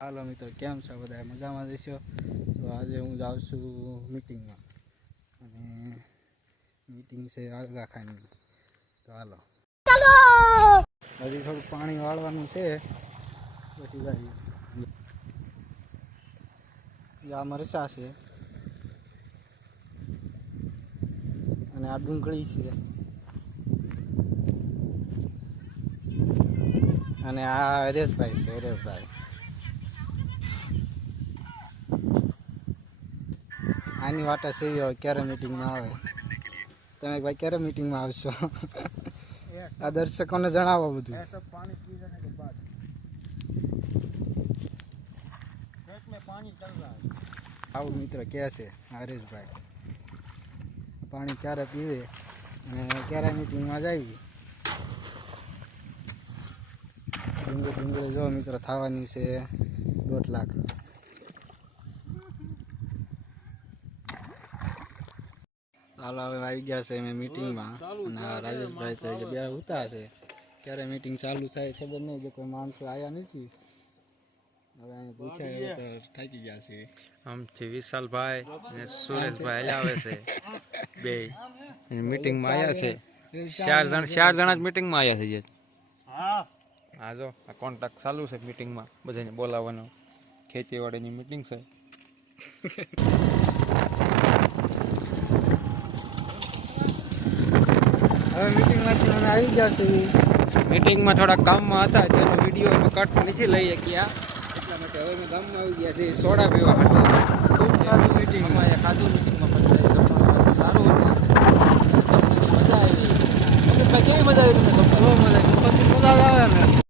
હાલો મિત્રો, કેમ છો બધા? મજામાં જશો? તો આજે હું જાઉં છું મીટિંગમાં, અને મીટિંગ છે આગાખાની. તો હાલો, હજી થોડું પાણી વાળવાનું છે, પછી જાય. આ મરચાં છે અને આ ડુંગળી છે, અને આ હરેશભાઈ છે. હરેશભાઈ આની વાટા છે, ક્યારે મીટિંગમાં આવે. તમે ભાઈ ક્યારે મીટિંગમાં આવશો? આ દર્શકોને જણાવો બધું. આવું મિત્ર કે છે હરેશભાઈ, પાણી ક્યારે પીવે અને ક્યારે મીટિંગમાં જાય. ડુંગળી જો મિત્ર થવાની છે 1.5 લાખની. ચાલો, હવે આવી ગયા છે મેં મીટિંગમાં, અને રાજેશભાઈ તો બે ઉતા છે. ક્યારે મીટિંગ ચાલુ થાય ખબર નહીં, જો કોઈ માણસો આવ્યા નથી. હવે અહીં પૂછાય તો થાકી ગયા છે. આમથી વિશાલભાઈ અને સુરેશભાઈ આવે છે, બે મીટિંગમાં આવ્યા છે. 4 જણા જ મીટિંગમાં આવ્યા છે. હા જો આ કોન્ટ્રાક્ટ ચાલુ છે. મીટિંગમાં બધાને બોલાવવાનો, ખેતીવાડીની મીટિંગ છે. હવે મીટિંગમાંથી અમે આવી ગયા છે. મીટિંગમાં થોડા કામમાં હતા, તેનો વિડીયો અમે કટ નથી લઈ શક્યા, એટલા માટે હવે અમે ગામમાં આવી ગયા છીએ સોડા પીવા માટે. ખૂબ સારું મીટિંગ અમારે ખાધું મીટિંગમાં પછી સારું હતું, મજા આવી. કેવી મજા આવી? બહુ મજા આવે ને.